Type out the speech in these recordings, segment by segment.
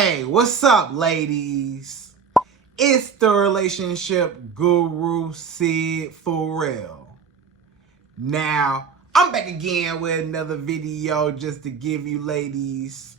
Hey, what's up, ladies? It's the relationship guru, Sydd Ferrell. Now, I'm back again with another video just to give you ladies.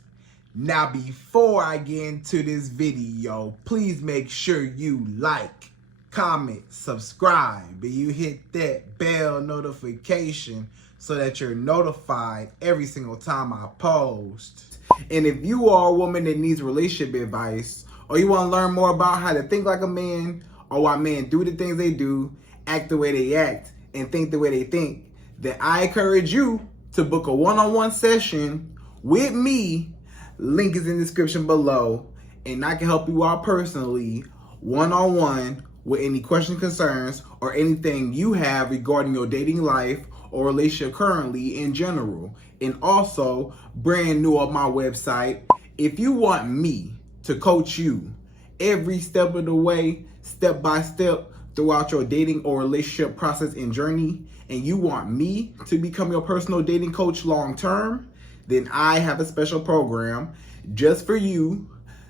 Now, before I get into this video, please make sure you like, comment, subscribe, and you hit that bell notification so that you're notified every single time I post. And if you are a woman that needs relationship advice, or you want to learn more about how to think like a man, or why men do the things they do, act the way they act, and think the way they think, then I encourage you to book a one-on-one session with me. Link is in the description below, and I can help you out personally, one-on-one, with any questions, concerns, or anything you have regarding your dating life or relationship currently in general. And also, brand new on my website, if you want me to coach you every step of the way, step by step, throughout your dating or relationship process and journey, and you want me to become your personal dating coach long term, then I have a special program just for you.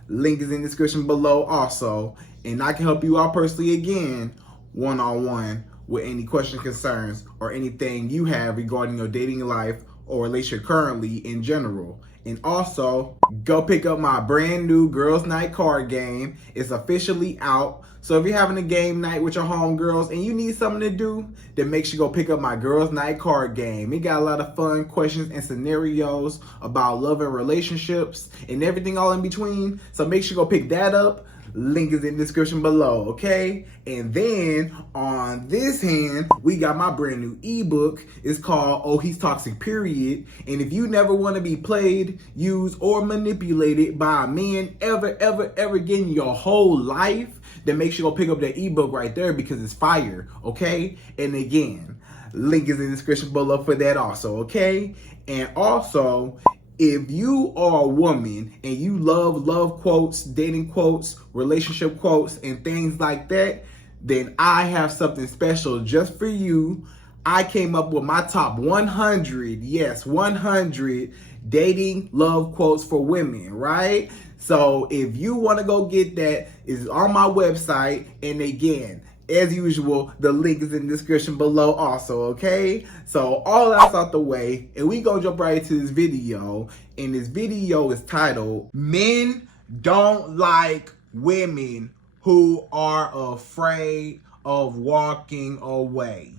Link is in the description below also, and I can help you out personally again, one-on-one, with any questions, concerns, or anything you have regarding your dating life or relationship currently in general. And also, go pick up my brand new Girls Night card game. It's officially out. So if you're having a game night with your homegirls and you need something to do, then make sure you go pick up my Girls Night card game. It got a lot of fun questions and scenarios about love and relationships and everything all in between. So make sure you go pick that up. Link is in the description below, okay? And then on this hand, we got my brand new ebook. It's called Oh He's Toxic Period. And if you never want to be played, used, or manipulated by a man ever again in your whole life, then make sure you go pick up that ebook right there because it's fire, okay? And again, link is in the description below for that also, okay? And also, if you are a woman and you love quotes, dating quotes, relationship quotes, and things like that, then I have something special just for you. I came up with my top 100, yes, 100 dating love quotes for women, right? So if you want to go get that, it's on my website. And again, as usual, the link is in the description below also, okay? So all that's out the way, and we gonna jump right into this video. And this video is titled, Men Don't Like Women Who Are Afraid of Walking Away.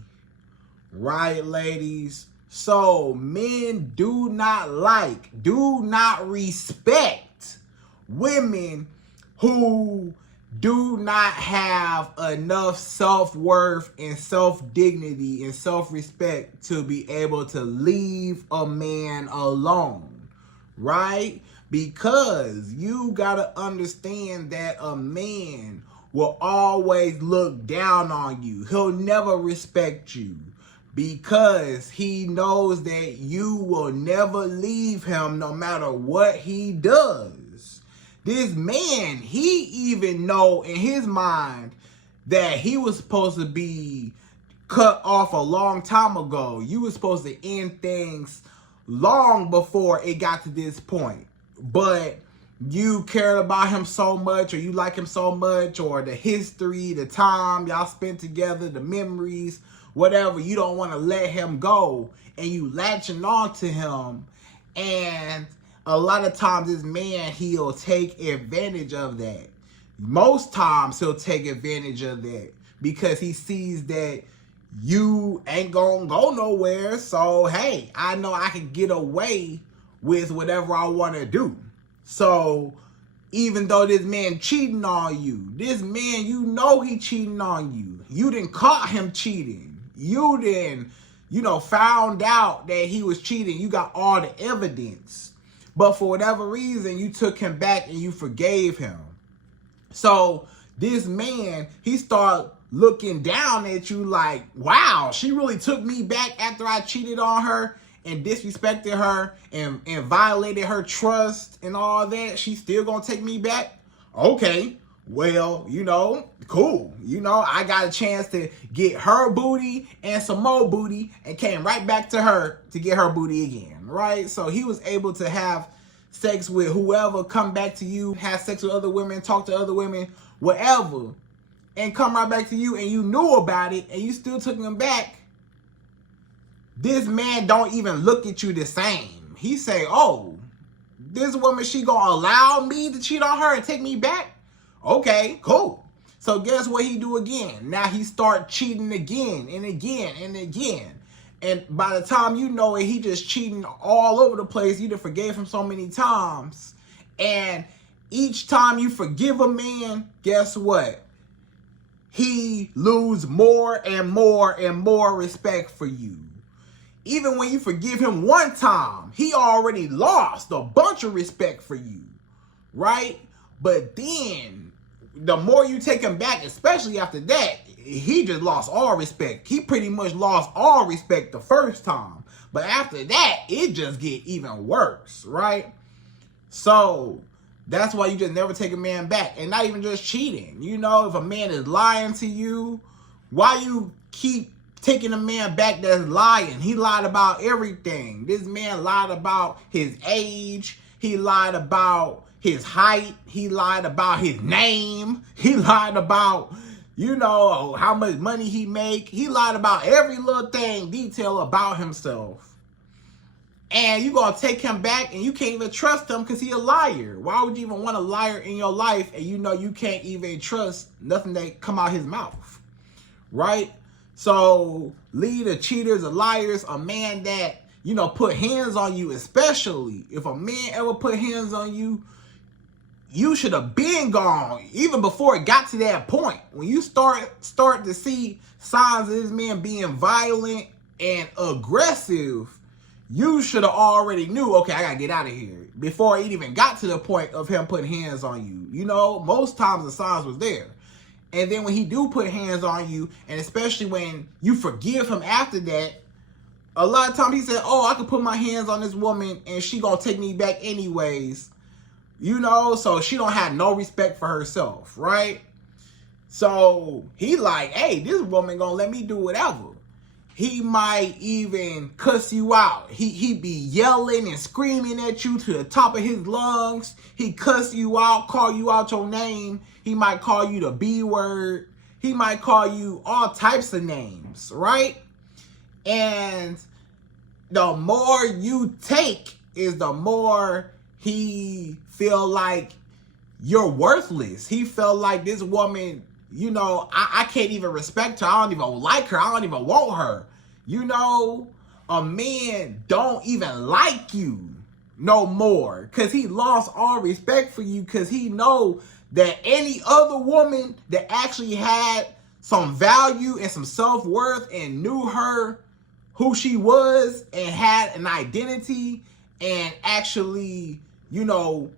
Right, ladies? So men do not respect women who do not have enough self-worth and self-dignity and self-respect to be able to leave a man alone, right? Because you gotta understand that a man will always look down on you. He'll never respect you because he knows that you will never leave him no matter what he does. This man, he even know in his mind that he was supposed to be cut off a long time ago. You were supposed to end things long before it got to this point. But you cared about him so much, or you like him so much, or the history, the time y'all spent together, the memories, whatever, you don't want to let him go, and you latching on to him. And a lot of times this man, he'll take advantage of that. Most times he'll take advantage of that because he sees that you ain't gonna go nowhere. So, hey, I know I can get away with whatever I want to do. So, even though this man cheating on you, this man, you know he cheating on you. You done caught him cheating. You done, found out that he was cheating. You got all the evidence. But for whatever reason, you took him back and you forgave him. So this man, he started looking down at you like, wow, she really took me back after I cheated on her and disrespected her and violated her trust and all that. She's still gonna take me back? Okay, well, cool. I got a chance to get her booty and some more booty and came right back to her to get her booty again, right? So he was able to have sex with whoever, come back to you, have sex with other women, talk to other women, whatever, and come right back to you, and you knew about it, and you still took him back, this man don't even look at you the same. He say, oh, this woman, she gonna allow me to cheat on her and take me back? Okay, cool. So guess what he do again? Now he start cheating again and again and again. And by the time you know it, he just cheating all over the place. You done forgave him so many times. And each time you forgive a man, guess what? He lose more and more and more respect for you. Even when you forgive him one time, he already lost a bunch of respect for you, right? But then, the more you take him back, especially after that, he just lost all respect. He pretty much lost all respect the first time. But after that, it just get even worse, right? So, that's why you just never take a man back. And not even just cheating. You know, if a man is lying to you, why you keep taking a man back that's lying? He lied about everything. This man lied about his age. He lied about his height. He lied about his name. He lied about, you know, how much money he make. He lied about every little thing, detail about himself. And you gonna take him back and you can't even trust him because he a liar. Why would you even want a liar in your life and you know you can't even trust nothing that come out his mouth, right? So leave the cheaters, the liars, a man that, you know, put hands on you, especially if a man ever put hands on you, you should have been gone even before it got to that point. When you start to see signs of this man being violent and aggressive, you should have already knew, okay, I gotta get out of here before it even got to the point of him putting hands on you. You know, most times the signs was there. And then when he do put hands on you, and especially when you forgive him after that, a lot of times he said, oh, I could put my hands on this woman and she gonna take me back anyways. You know, so she don't have no respect for herself, right? So he like, hey, this woman gonna let me do whatever. He might even cuss you out. He be yelling and screaming at you to the top of his lungs. He cuss you out, call you out your name. He might call you the B word. He might call you all types of names, right? And the more you take is the more he feel like you're worthless. He felt like this woman, you know, I can't even respect her. I don't even like her. I don't even want her. You know, a man don't even like you no more because he lost all respect for you because he know that any other woman that actually had some value and some self-worth and knew her, who she was, and had an identity and actually, you know,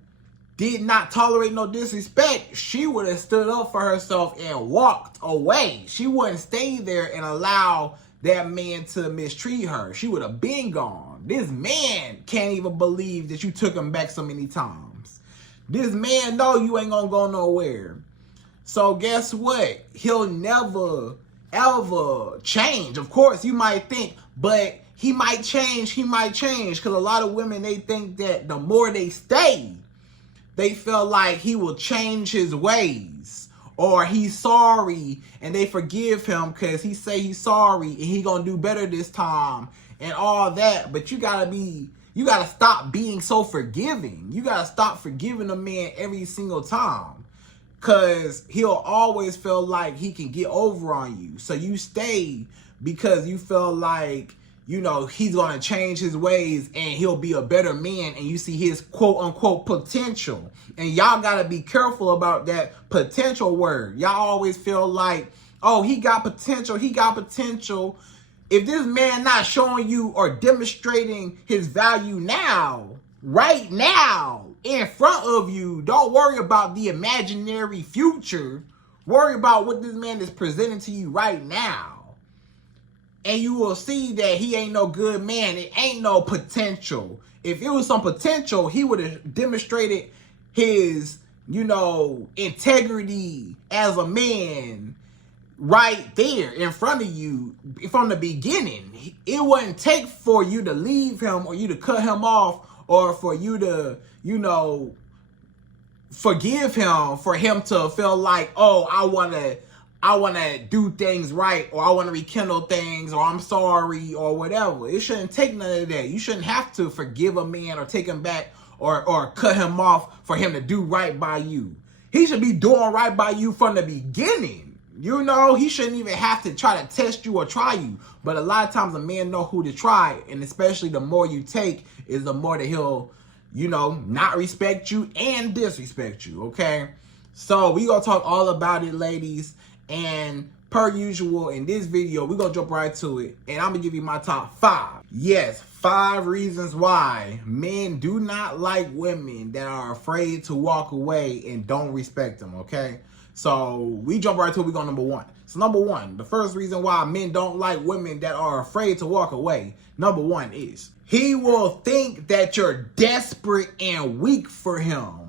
did not tolerate no disrespect, she would have stood up for herself and walked away. She wouldn't stay there and allow that man to mistreat her. She would have been gone. This man can't even believe that you took him back so many times. This man know you ain't gonna go nowhere. So guess what? He'll never, ever change. Of course, you might think, but he might change, because a lot of women, they think that the more they stay, they feel like he will change his ways or he's sorry and they forgive him because he say he's sorry and he gonna do better this time and all that. But you gotta stop being so forgiving. You gotta stop forgiving a man every single time because he'll always feel like he can get over on you. So you stay because you feel like, you know, he's going to change his ways and he'll be a better man and you see his quote unquote potential. And y'all got to be careful about that potential word. Y'all always feel like, oh, he got potential. He got potential. If this man not showing you or demonstrating his value now, right now, in front of you, don't worry about the imaginary future. Worry about what this man is presenting to you right now. And you will see that he ain't no good man. It ain't no potential. If it was some potential, he would have demonstrated his, you know, integrity as a man right there in front of you from the beginning. It wouldn't take for you to leave him or you to cut him off or for you to, you know, forgive him, for him to feel like, oh, I want to do things right, or I want to rekindle things, or I'm sorry, or whatever. It shouldn't take none of that. You shouldn't have to forgive a man or take him back or cut him off for him to do right by you. He should be doing right by you from the beginning. You know, he shouldn't even have to try to test you or try you. But a lot of times a man know who to try, and especially the more you take is the more that he'll, you know, not respect you and disrespect you, okay? So we gonna talk all about it, ladies. And per usual, in this video, we're going to jump right to it. And I'm going to give you my top 5. Yes, 5 reasons why men do not like women that are afraid to walk away and don't respect them, okay? So we jump right to it. We go number 1. So number 1, the first reason why men don't like women that are afraid to walk away, number 1 is he will think that you're desperate and weak for him.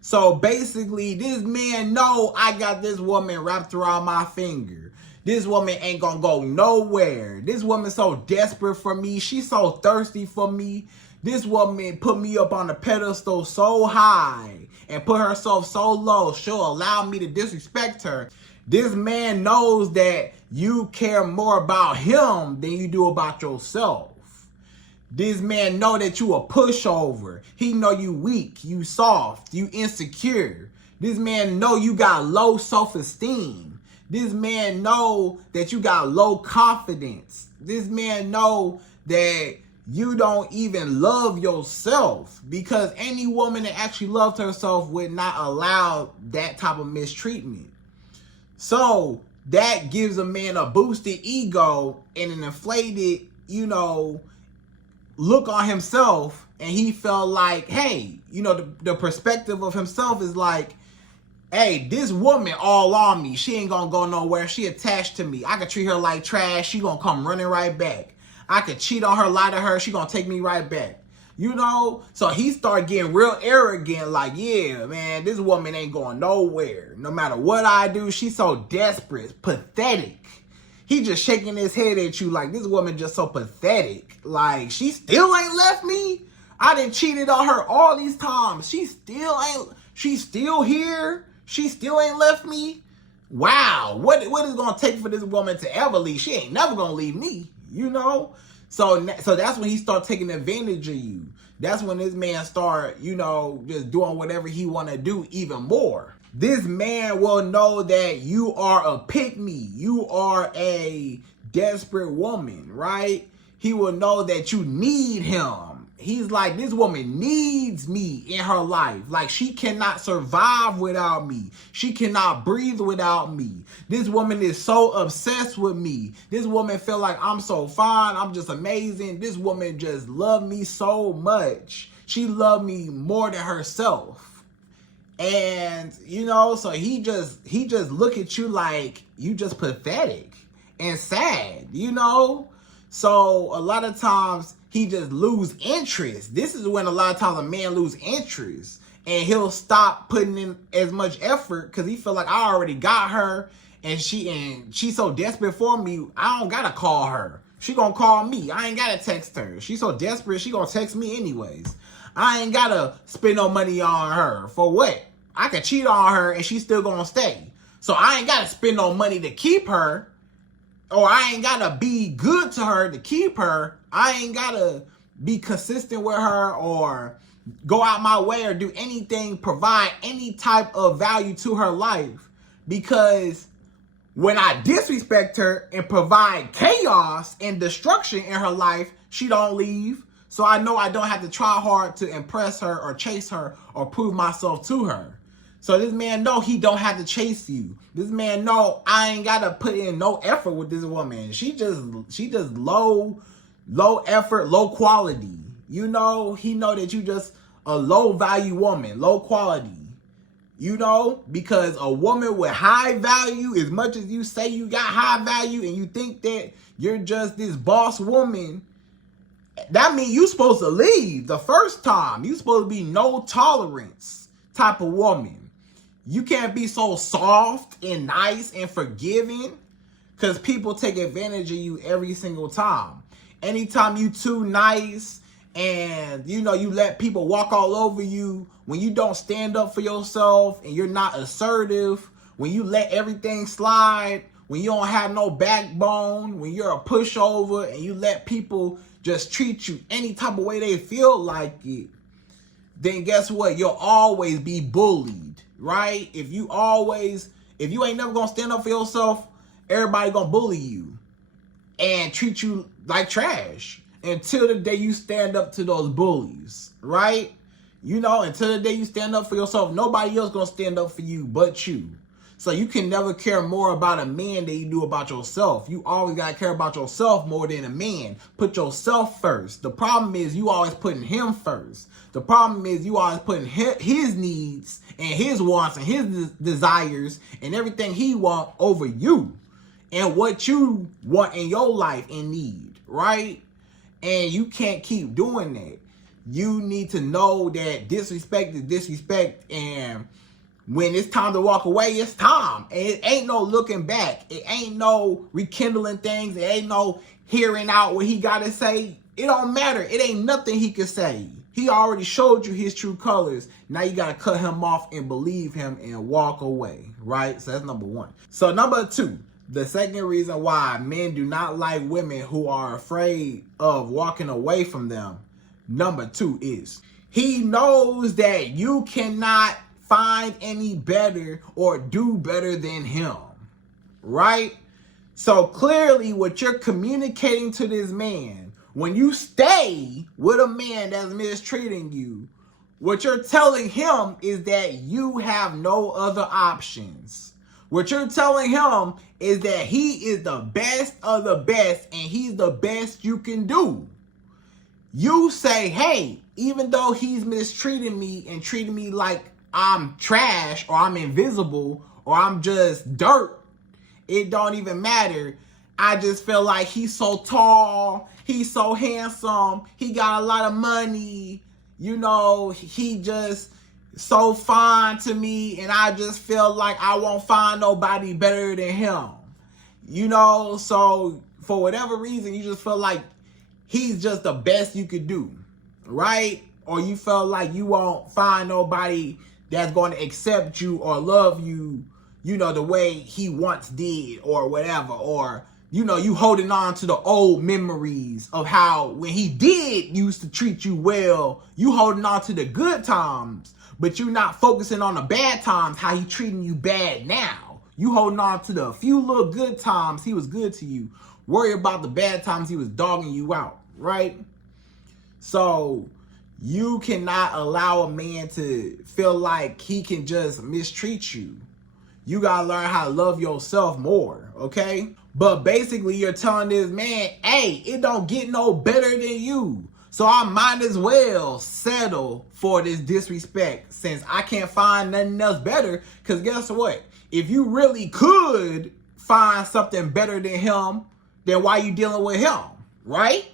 So basically, this man know I got this woman wrapped around my finger. This woman ain't gonna go nowhere. This woman so desperate for me. She's so thirsty for me. This woman put me up on a pedestal so high and put herself so low. She'll allow me to disrespect her. This man knows that you care more about him than you do about yourself. This man know that you a pushover. He know you weak, you soft, you insecure. This man know you got low self-esteem. This man know that you got low confidence. This man know that you don't even love yourself, because any woman that actually loved herself would not allow that type of mistreatment. So that gives a man a boosted ego and an inflated, you know, look on himself, and he felt like, hey, you know, the perspective of himself is like, hey, this woman all on me. She ain't gonna go nowhere. She attached to me. I could treat her like trash. She gonna come running right back. I could cheat on her, lie to her. She gonna take me right back. You know? So he started getting real arrogant, like, yeah, man, this woman ain't going nowhere. No matter what I do, she's so desperate, pathetic. He just shaking his head at you like, this woman just so pathetic. Like, she still ain't left me? I done cheated on her all these times. She's still here? She still ain't left me? Wow, what is it gonna take for this woman to ever leave? She ain't never gonna leave me, you know? So that's when he start taking advantage of you. That's when this man start, you know, just doing whatever he wanna do even more. This man will know that you are a pick-me. You are a desperate woman, right? He will know that you need him. He's like, this woman needs me in her life. Like, she cannot survive without me. She cannot breathe without me. This woman is so obsessed with me. This woman feel like I'm so fine. I'm just amazing. This woman just love me so much. She love me more than herself. And, you know, so he just look at you like you just pathetic and sad, you know? So a lot of times he just lose interest. This is when a lot of times a man lose interest, and he'll stop putting in as much effort because he feel like, I already got her, and she's so desperate for me, I don't gotta call her. She gonna call me. I ain't gotta text her. She's so desperate, she gonna text me anyways. I ain't gotta spend no money on her. For what? I could cheat on her and she's still gonna stay. So I ain't gotta spend no money to keep her. Or I ain't gotta be good to her to keep her. I ain't gotta be consistent with her or go out my way or do anything, provide any type of value to her life. Because when I disrespect her and provide chaos and destruction in her life, she don't leave. So I know I don't have to try hard to impress her or chase her or prove myself to her. So this man know he don't have to chase you. This man know I ain't gotta put in no effort with this woman. She just low effort, low quality. You know, he know that you just a low value woman, low quality. You know, because a woman with high value, as much as you say you got high value and you think that you're just this boss woman, that means you supposed to leave the first time. You supposed to be no tolerance type of woman. You can't be so soft and nice and forgiving, because people take advantage of you every single time. Anytime you too nice and you let people walk all over you, when you don't stand up for yourself and you're not assertive, when you let everything slide, when you don't have no backbone, when you're a pushover and you let people just treat you any type of way they feel like it, then guess what? You'll always be bullied, right? If you ain't never gonna stand up for yourself, everybody gonna bully you and treat you like trash until the day you stand up to those bullies, right? Until the day you stand up for yourself, nobody else gonna stand up for you but you. So you can never care more about a man than you do about yourself. You always gotta care about yourself more than a man. Put yourself first. The problem is you always putting him first. The problem is you always putting his needs and his wants and his desires and everything he wants over you and what you want in your life and need, right? And you can't keep doing that. You need to know that disrespect is disrespect, and when it's time to walk away, it's time. And it ain't no looking back. It ain't no rekindling things. It ain't no hearing out what he got to say. It don't matter. It ain't nothing he can say. He already showed you his true colors. Now you got to cut him off and believe him and walk away, right? So that's number one. So number two, the second reason why men do not like women who are afraid of walking away from them, number two is he knows that you cannot find any better or do better than him, right? So clearly what you're communicating to this man, when you stay with a man that's mistreating you, what you're telling him is that you have no other options. What you're telling him is that he is the best of the best and he's the best you can do. You say, hey, even though he's mistreating me and treating me like I'm trash or I'm invisible or I'm just dirt, it don't even matter. I just feel like he's so tall, he's so handsome, he got a lot of money, he just so fine to me, and I just feel like I won't find nobody better than him. So for whatever reason, you just feel like he's just the best you could do, right? Or you feel like you won't find nobody that's going to accept you or love you, the way he once did or whatever. Or, you holding on to the old memories of how when he did used to treat you well, you holding on to the good times, but you're not focusing on the bad times, how he treating you bad now. You holding on to the few little good times he was good to you. Worry about the bad times he was dogging you out, right? So you cannot allow a man to feel like he can just mistreat you. You gotta learn how to love yourself more, okay? But basically you're telling this man, hey, it don't get no better than you. So I might as well settle for this disrespect since I can't find nothing else better. Because guess what? If you really could find something better than him, then why you dealing with him, right?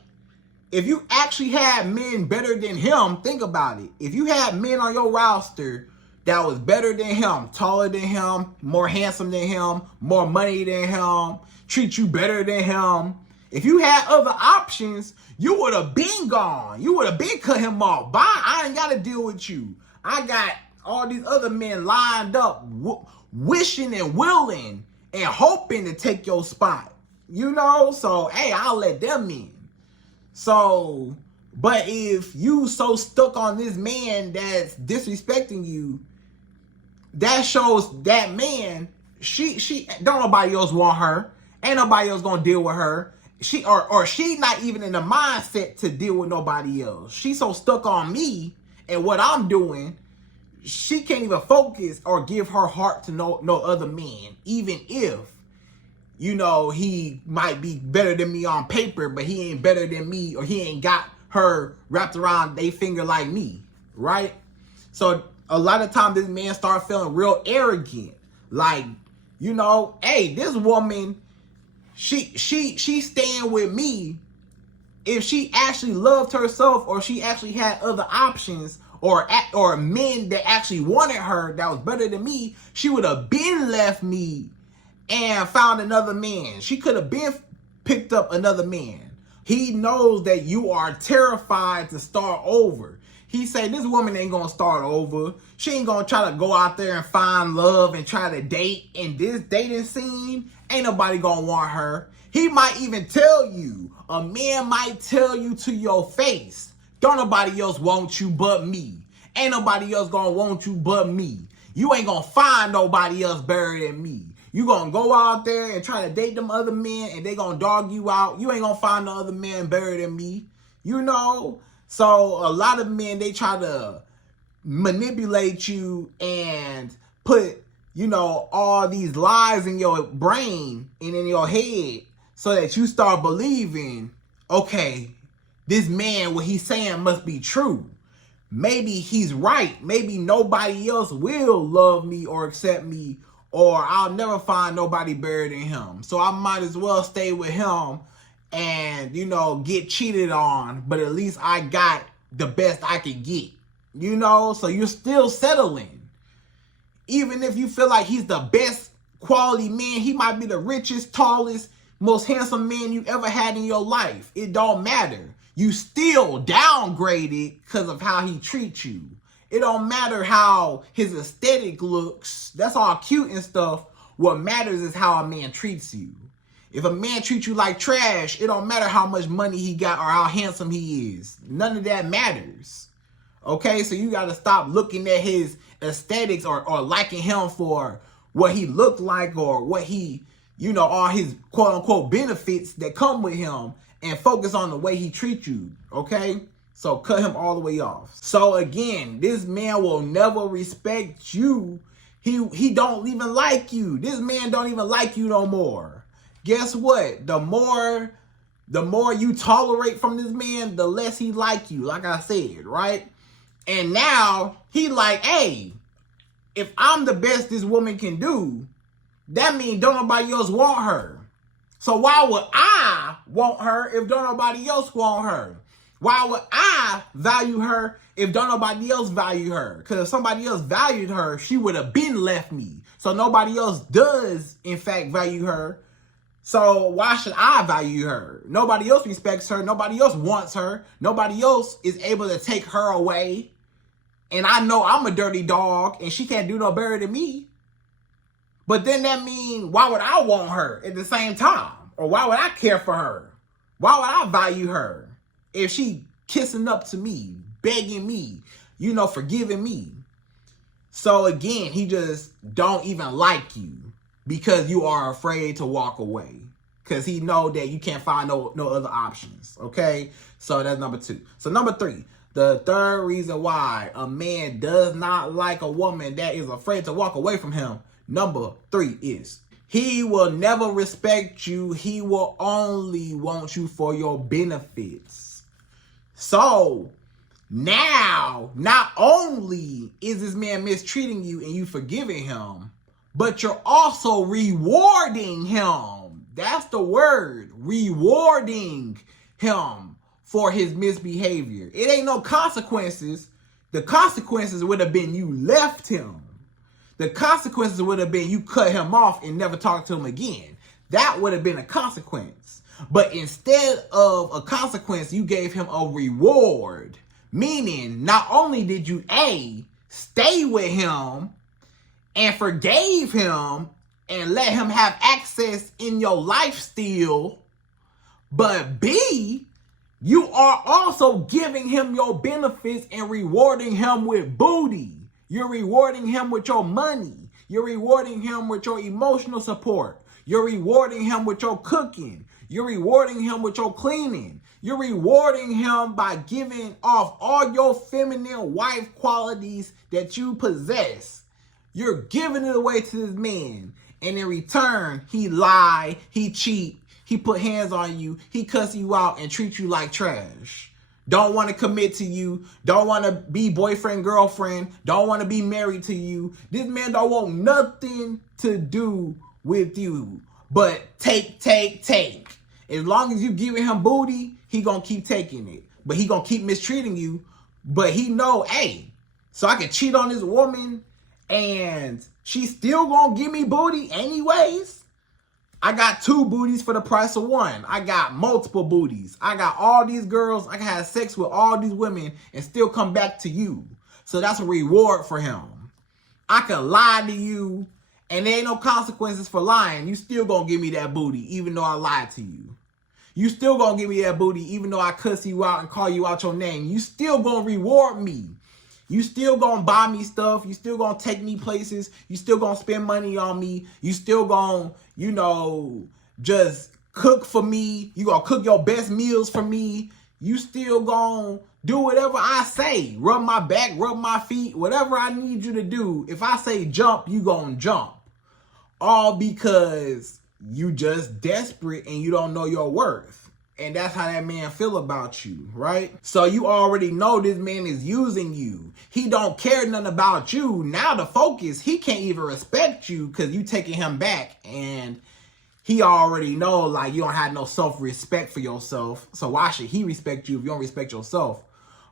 If you actually had men better than him, think about it. If you had men on your roster that was better than him, taller than him, more handsome than him, more money than him, treat you better than him, if you had other options, you would have been gone. You would have been cut him off. Bye, I ain't got to deal with you. I got all these other men lined up, wishing and willing and hoping to take your spot. So, hey, I'll let them in. So, but if you so stuck on this man that's disrespecting you, that shows that man, she don't nobody else want her. Ain't nobody else gonna deal with her. She not even in the mindset to deal with nobody else. She so stuck on me and what I'm doing, she can't even focus or give her heart to no other man, even if he might be better than me on paper, but he ain't better than me, or he ain't got her wrapped around they finger like me, right? So a lot of times this man start feeling real arrogant. Like, hey, this woman, she staying with me. If she actually loved herself, or she actually had other options, or men that actually wanted her that was better than me, she would have been left me and found another man. She could have been picked up another man. He knows that you are terrified to start over. He say, this woman ain't gonna start over. She ain't gonna try to go out there and find love and try to date in this dating scene. Ain't nobody gonna want her. He might even tell you, a man might tell you to your face, don't nobody else want you but me. Ain't nobody else gonna want you but me. You ain't gonna find nobody else better than me. You gonna go out there and try to date them other men and they gonna dog you out. You ain't gonna find no other man better than me. You know? So a lot of men, they try to manipulate you and put, you know, all these lies in your brain and in your head so that you start believing, okay, this man, what he's saying must be true. Maybe he's right. Maybe nobody else will love me or accept me, or I'll never find nobody better than him. So I might as well stay with him and, you know, get cheated on, but at least I got the best I could get, you know? So you're still settling. Even if you feel like he's the best quality man, he might be the richest, tallest, most handsome man you ever had in your life. It don't matter. You still downgraded because of how he treats you. It don't matter how his aesthetic looks. That's all cute and stuff. What matters is how a man treats you. If a man treats you like trash, it don't matter how much money he got or how handsome he is. None of that matters. Okay, so you got to stop looking at his aesthetics or liking him for what he looked like or what he, you know, all his quote unquote benefits that come with him, and focus on the way he treats you. Okay, so cut him all the way off. So again, this man will never respect you. He don't even like you. This man don't even like you no more. Guess what? The more you tolerate from this man, the less he like you, like I said, right? And now he like, hey, if I'm the best this woman can do, that means don't nobody else want her. So why would I want her if don't nobody else want her? Why would I value her if don't nobody else value her? Because if somebody else valued her, she would have been left me. So nobody else does, in fact, value her. So why should I value her? Nobody else respects her. Nobody else wants her. Nobody else is able to take her away. And I know I'm a dirty dog and she can't do no better than me. But then that means, why would I want her at the same time? Or why would I care for her? Why would I value her if she kissing up to me, begging me, you know, forgiving me? So again, he just don't even like you because you are afraid to walk away. Because he know that you can't find no other options. Okay? So that's number 2. So number 3. The third reason why a man does not like a woman that is afraid to walk away from him, number 3 is, he will never respect you. He will only want you for your benefits. So now, not only is this man mistreating you and you forgiving him, but you're also rewarding him. That's the word, rewarding him for his misbehavior. It ain't no consequences. The consequences would have been you left him. The consequences would have been you cut him off and never talk to him again. That would have been a consequence. But instead of a consequence, you gave him a reward. Meaning, not only did you A, stay with him and forgave him and let him have access in your life still, but B, you are also giving him your benefits and rewarding him with booty. You're rewarding him with your money. You're rewarding him with your emotional support. You're rewarding him with your cooking. You're rewarding him with your cleaning. You're rewarding him by giving off all your feminine wife qualities that you possess. You're giving it away to this man. And in return, he lie, he cheat, he put hands on you, he cuss you out and treat you like trash. Don't want to commit to you. Don't want to be boyfriend, girlfriend. Don't want to be married to you. This man don't want nothing to do with you but take. As long as you giving him booty, he gonna keep taking it. But he gonna keep mistreating you. But he know, hey, so I can cheat on this woman and she's still gonna give me booty anyways. I got 2 booties for the price of 1. I got multiple booties. I got all these girls. I can have sex with all these women and still come back to you. So that's a reward for him. I can lie to you and there ain't no consequences for lying. You still gonna give me that booty even though I lied to you. You still gonna give me that booty even though I cuss you out and call you out your name. You still gonna reward me. You still gonna buy me stuff. You still gonna take me places. You still gonna spend money on me. You still gonna, you know, just cook for me. You gonna cook your best meals for me. You still gonna do whatever I say. Rub my back, rub my feet, whatever I need you to do. If I say jump, you gonna jump. All because you just desperate and you don't know your worth. And that's how that man feel about you, right? So you already know this man is using you. He don't care nothing about you. Now the focus, he can't even respect you because you taking him back. And he already know like you don't have no self-respect for yourself. So why should he respect you if you don't respect yourself?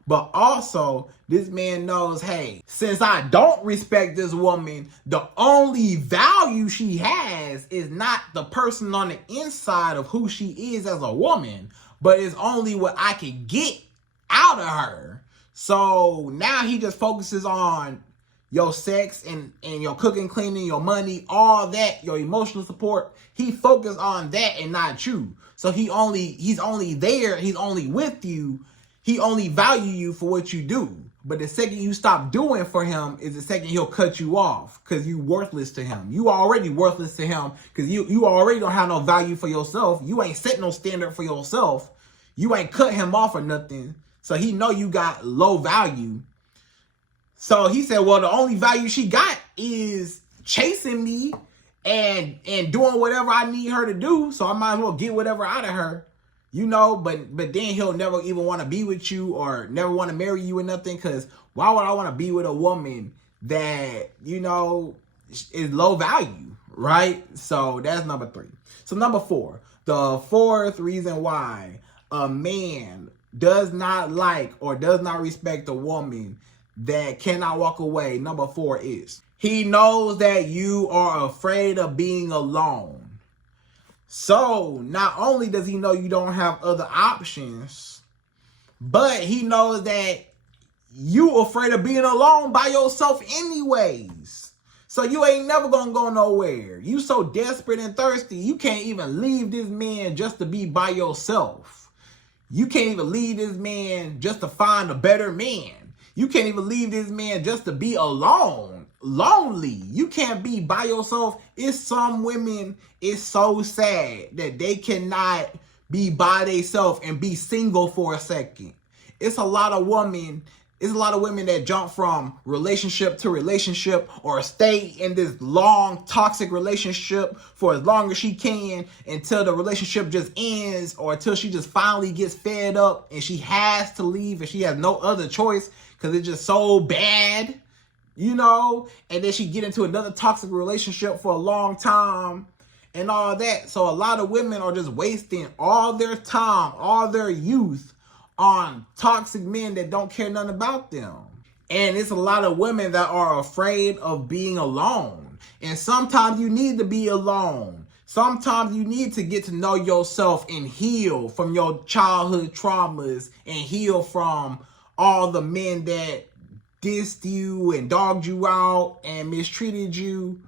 But also, this man knows, hey, since I don't respect this woman, the only value she has is not the person on the inside of who she is as a woman, but it's only what I can get out of her. So now he just focuses on your sex and your cooking, cleaning, your money, all that, your emotional support. He focused on that and not you. So he's only there, he's only with you. He only value you for what you do. But the second you stop doing for him is the second he'll cut you off because you worthless to him. You already worthless to him because you already don't have no value for yourself. You ain't set no standard for yourself. You ain't cut him off or nothing. So he know you got low value. So he said, well, the only value she got is chasing me and doing whatever I need her to do. So I might as well get whatever out of her. You know, but then he'll never even want to be with you or never want to marry you or nothing. Because why would I want to be with a woman that, you know, is low value, right? So that's number 3. So number 4, the 4th reason why a man does not like or does not respect a woman that cannot walk away. Number 4 is he knows that you are afraid of being alone. So not only does he know you don't have other options, but he knows that you afraid of being alone by yourself anyways. So you ain't never gonna go nowhere. You so desperate and thirsty, you can't even leave this man just to be by yourself. You can't even leave this man just to find a better man. You can't even leave this man just to be alone. Lonely. You can't be by yourself. It's some women, it's so sad that they cannot be by themselves and be single for a second. It's a lot of women that jump from relationship to relationship or stay in this long toxic relationship for as long as she can until the relationship just ends or until she just finally gets fed up and she has to leave and she has no other choice because it's just so bad. You know, and then she get into another toxic relationship for a long time and all that. So a lot of women are just wasting all their time, all their youth on toxic men that don't care nothing about them. And it's a lot of women that are afraid of being alone. And sometimes you need to be alone. Sometimes you need to get to know yourself and heal from your childhood traumas and heal from all the men that dissed you and dogged you out and mistreated you.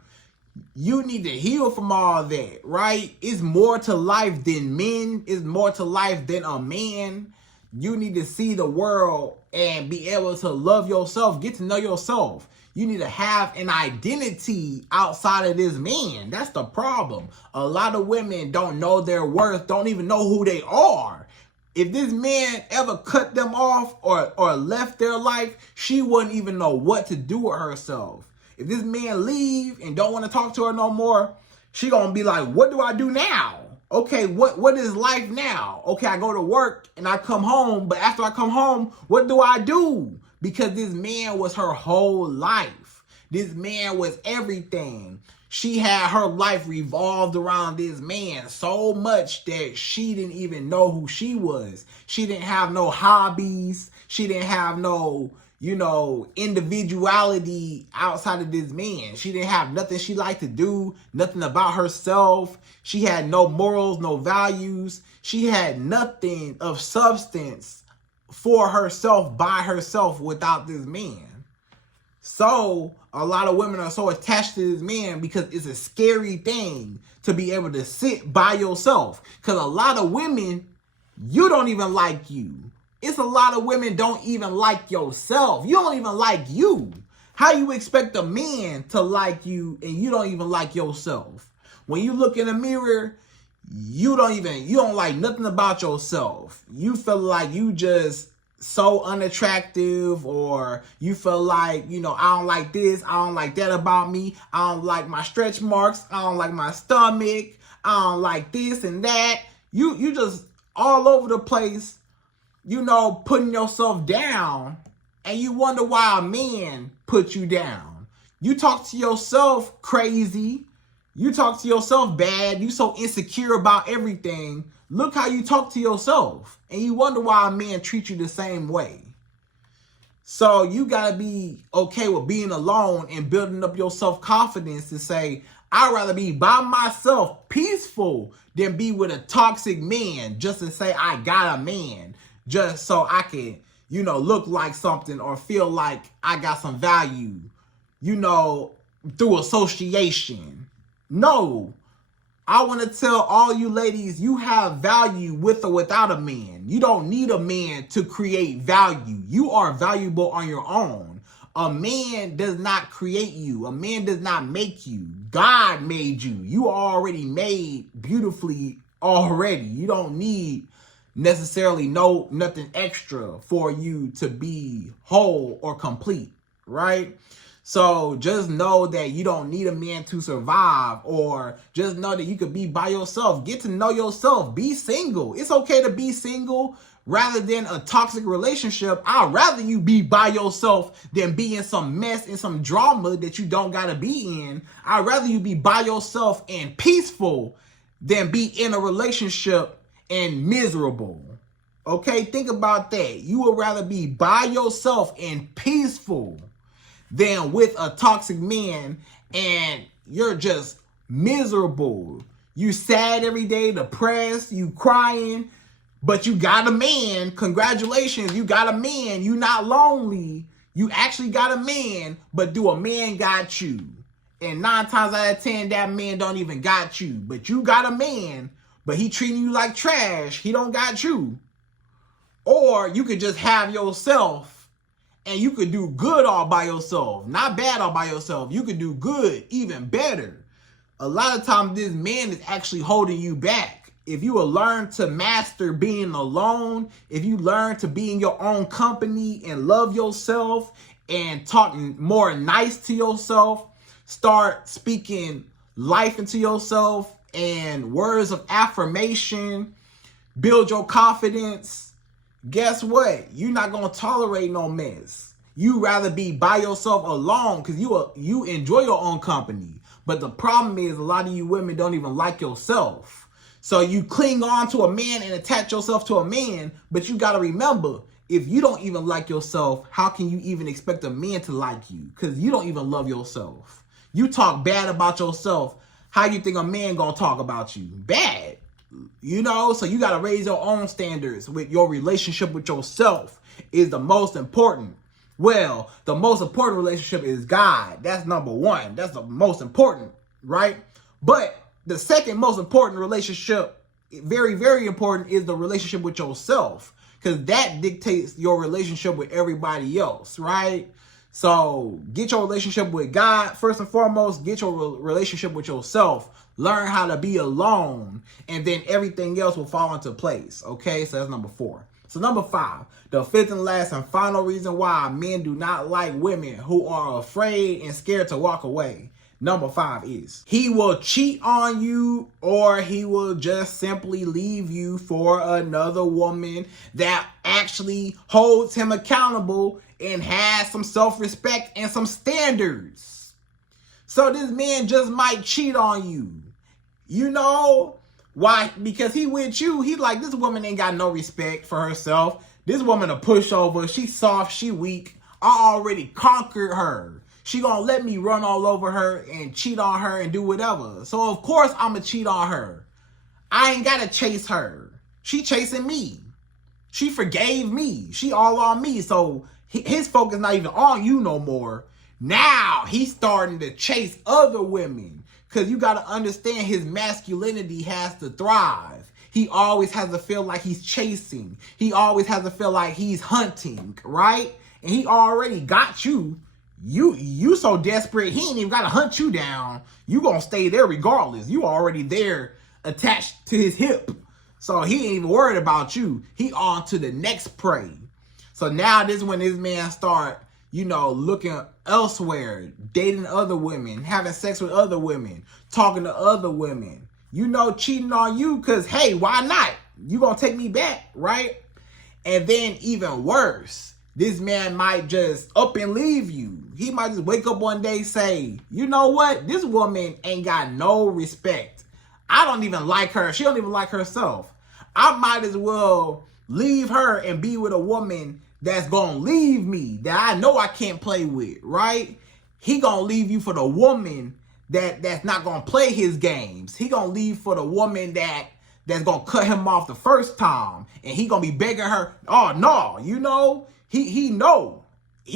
You need to heal from all that, right? It's more to life than men. It's more to life than a man. You need to see the world and be able to love yourself, get to know yourself. You need to have an identity outside of this man. That's the problem. A lot of women don't know their worth, don't even know who they are. If this man ever cut them off or left their life, she wouldn't even know what to do with herself. If this man leave and don't want to talk to her no more, she gonna be like, what do I do now? Okay, what is life now? Okay, I go to work and I come home, but after I come home, what do I do? Because this man was her whole life. This man was everything. She had her life revolved around this man so much that she didn't even know who she was. She didn't have no hobbies. She didn't have no, individuality outside of this man. She didn't have nothing she liked to do, nothing about herself. She had no morals, no values. She had nothing of substance for herself, by herself, without this man. So a lot of women are so attached to this man because it's a scary thing to be able to sit by yourself. Because a lot of women, you don't even like you. It's a lot of women don't even like yourself. You don't even like you. How you expect a man to like you and you don't even like yourself? When you look in the mirror, you don't like nothing about yourself. You feel like you just so unattractive, or you feel like, I don't like this, I don't like that about me. I don't like my stretch marks. I don't like my stomach. I don't like this and that. You just all over the place, putting yourself down, and you wonder why a man put you down. You talk to yourself crazy. You talk to yourself bad. You so insecure about everything. Look how you talk to yourself. And you wonder why a man treats you the same way. So you got to be okay with being alone and building up your self-confidence to say, I'd rather be by myself, peaceful, than be with a toxic man just to say I got a man. Just so I can, look like something or feel like I got some value, through association. No, I want to tell all you ladies, you have value with or without a man. You don't need a man to create value. You are valuable on your own. A man does not create you. A man does not make you. God made you. You are already made beautifully already. You don't need necessarily nothing extra for you to be whole or complete, right? So just know that you don't need a man to survive, or just know that you could be by yourself. Get to know yourself. Be single. It's okay to be single rather than a toxic relationship. I'd rather you be by yourself than be in some mess and some drama that you don't got to be in. I'd rather you be by yourself and peaceful than be in a relationship and miserable. Okay, think about that. You would rather be by yourself and peaceful than with a toxic man and you're just miserable. You sad every day, depressed, you crying, but you got a man. Congratulations, you got a man. You not lonely. You actually got a man, but do a man got you? And 9 times out of 10, that man don't even got you. But you got a man, but he treating you like trash. He don't got you. Or you could just have yourself and you could do good all by yourself. Not bad all by yourself. You could do good, even better. A lot of times this man is actually holding you back. If you will learn to master being alone, if you learn to be in your own company and love yourself and talk more nice to yourself, start speaking life into yourself and words of affirmation, build your confidence, guess what? You're not going to tolerate no mess. You rather be by yourself alone because you enjoy your own company. But the problem is a lot of you women don't even like yourself. So you cling on to a man and attach yourself to a man. But you got to remember, if you don't even like yourself, how can you even expect a man to like you? Because you don't even love yourself. You talk bad about yourself. How you think a man going to talk about you? Bad. So you got to raise your own standards with your relationship with yourself is the most important. Well, the most important relationship is God. That's number one. That's the most important, right? But the second most important relationship, very, very important, is the relationship with yourself, because that dictates your relationship with everybody else, right? So get your relationship with God first and foremost. Get your relationship with yourself. Learn how to be alone, and then everything else will fall into place. Okay, so that's number 4. So number 5, the 5th and last and final reason why men do not like women who are afraid and scared to walk away. Number 5 is he will cheat on you, or he will just simply leave you for another woman that actually holds him accountable and has some self-respect and some standards. So this man just might cheat on you. Why? Because he with you. He's like, this woman ain't got no respect for herself. This woman a pushover. She soft. She weak. I already conquered her. She gonna let me run all over her and cheat on her and do whatever. So of course I'ma cheat on her. I ain't gotta chase her. She chasing me. She forgave me. She all on me. So his focus not even on you no more. Now he's starting to chase other women. Because you got to understand, his masculinity has to thrive. He always has to feel like he's chasing. He always has to feel like he's hunting, right? And he already got you. You so desperate, he ain't even got to hunt you down. You going to stay there regardless. You already there attached to his hip. So he ain't even worried about you. He on to the next prey. So now this is when this man start, looking elsewhere, dating other women, having sex with other women, talking to other women, cheating on you because, hey, why not? You gonna take me back, right? And then even worse, this man might just up and leave you. He might just wake up one day, say, you know what? This woman ain't got no respect. I don't even like her. She don't even like herself. I might as well leave her and be with a woman that's gonna leave me, that I know I can't play with, right? He gonna leave you for the woman that's not gonna play his games. He gonna leave for the woman that's gonna cut him off the first time, and he gonna be begging her. Oh no, he know. He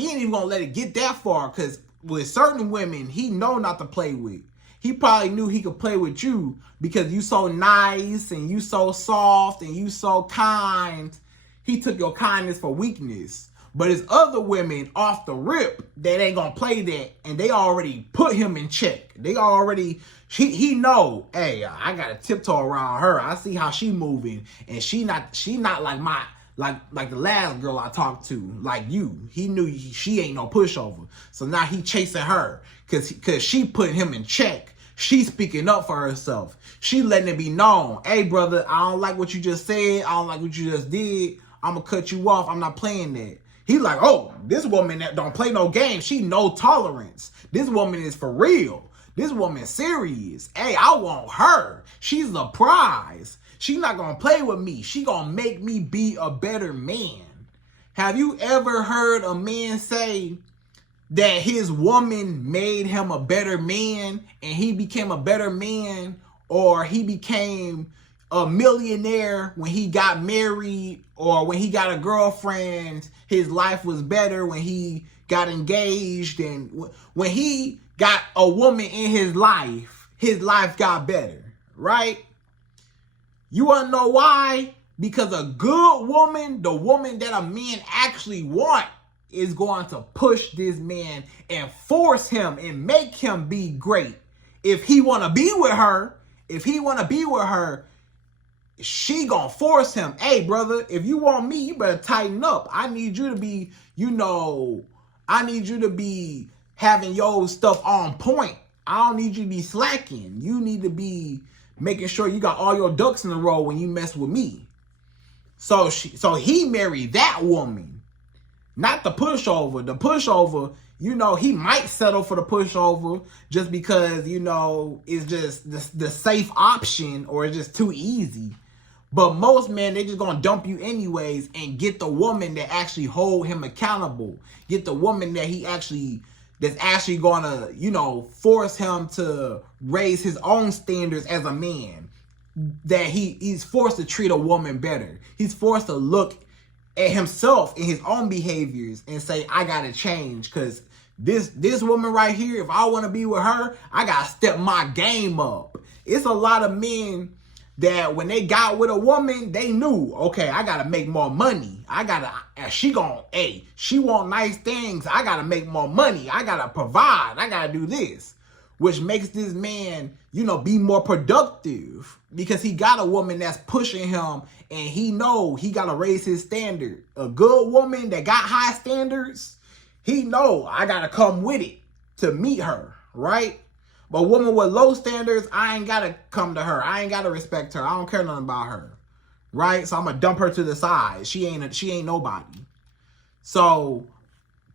ain't even gonna let it get that far, because with certain women, he know not to play with. He probably knew he could play with you because you so nice and you so soft and you so kind. He took your kindness for weakness. But there's other women off the rip that ain't gonna play that, and they already put him in check. They already, he know, hey, I gotta tiptoe around her. I see how she moving, and she not like the last girl I talked to, like you. He knew she ain't no pushover. So now he chasing her cause she putting him in check. She speaking up for herself. She letting it be known, hey brother, I don't like what you just said. I don't like what you just did. I'm gonna cut you off. I'm not playing that. He like, oh, this woman that don't play no games. She no tolerance. This woman is for real. This woman serious. Hey, I want her. She's the prize. She not gonna play with me. She gonna make me be a better man. Have you ever heard a man say that his woman made him a better man and he became a better man, or he became a millionaire when he got married, or when he got a girlfriend, his life was better when he got engaged, and when he got a woman in his life got better, right? You want to know why? Because a good woman, the woman that a man actually want, is going to push this man and force him and make him be great. If he want to be with her, she gonna force him. Hey, brother, if you want me, you better tighten up. I need you to be, having your stuff on point. I don't need you to be slacking. You need to be making sure you got all your ducks in a row when you mess with me. So he married that woman, not the pushover. The pushover, he might settle for the pushover just because, it's just the safe option, or it's just too easy. But most men, they just gonna dump you anyways and get the woman that actually hold him accountable. Get the woman that's actually gonna, force him to raise his own standards as a man. That he's forced to treat a woman better. He's forced to look at himself and his own behaviors and say, I gotta change, because this woman right here, if I want to be with her, I gotta step my game up. It's a lot of men that when they got with a woman, they knew, okay, I gotta make more money. She want nice things. I gotta make more money. I gotta provide. I gotta do this, which makes this man, be more productive, because he got a woman that's pushing him, and he know he gotta raise his standard. A good woman that got high standards, he know I gotta come with it to meet her, right? But a woman with low standards, I ain't gotta come to her. I ain't gotta respect her. I don't care nothing about her, right? So I'm gonna dump her to the side. She ain't nobody. So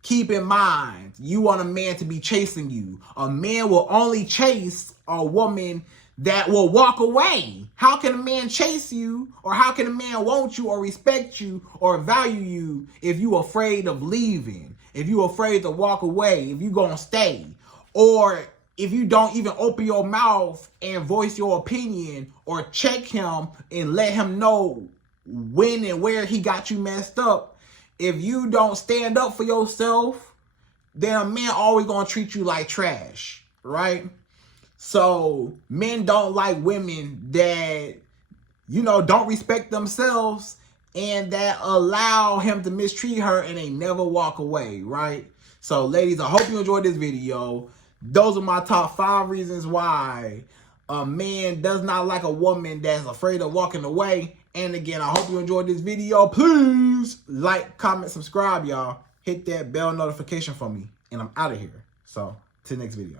keep in mind, you want a man to be chasing you. A man will only chase a woman that will walk away. How can a man chase you, or how can a man want you or respect you or value you if you afraid of leaving? if you afraid to walk away, if you gonna stay, or if you don't even open your mouth and voice your opinion or check him and let him know when and where he got you messed up, if you don't stand up for yourself, then a man always gonna treat you like trash, right? So men don't like women that, you know, don't respect themselves and that allow him to mistreat her and they never walk away, right? So ladies, I hope you enjoyed this video. Those are my top 5 reasons why a man does not like a woman that's afraid of walking away. And again, I hope you enjoyed this video. Please like, comment, subscribe, y'all. Hit that bell notification for me. And I'm out of here. So, to the next video.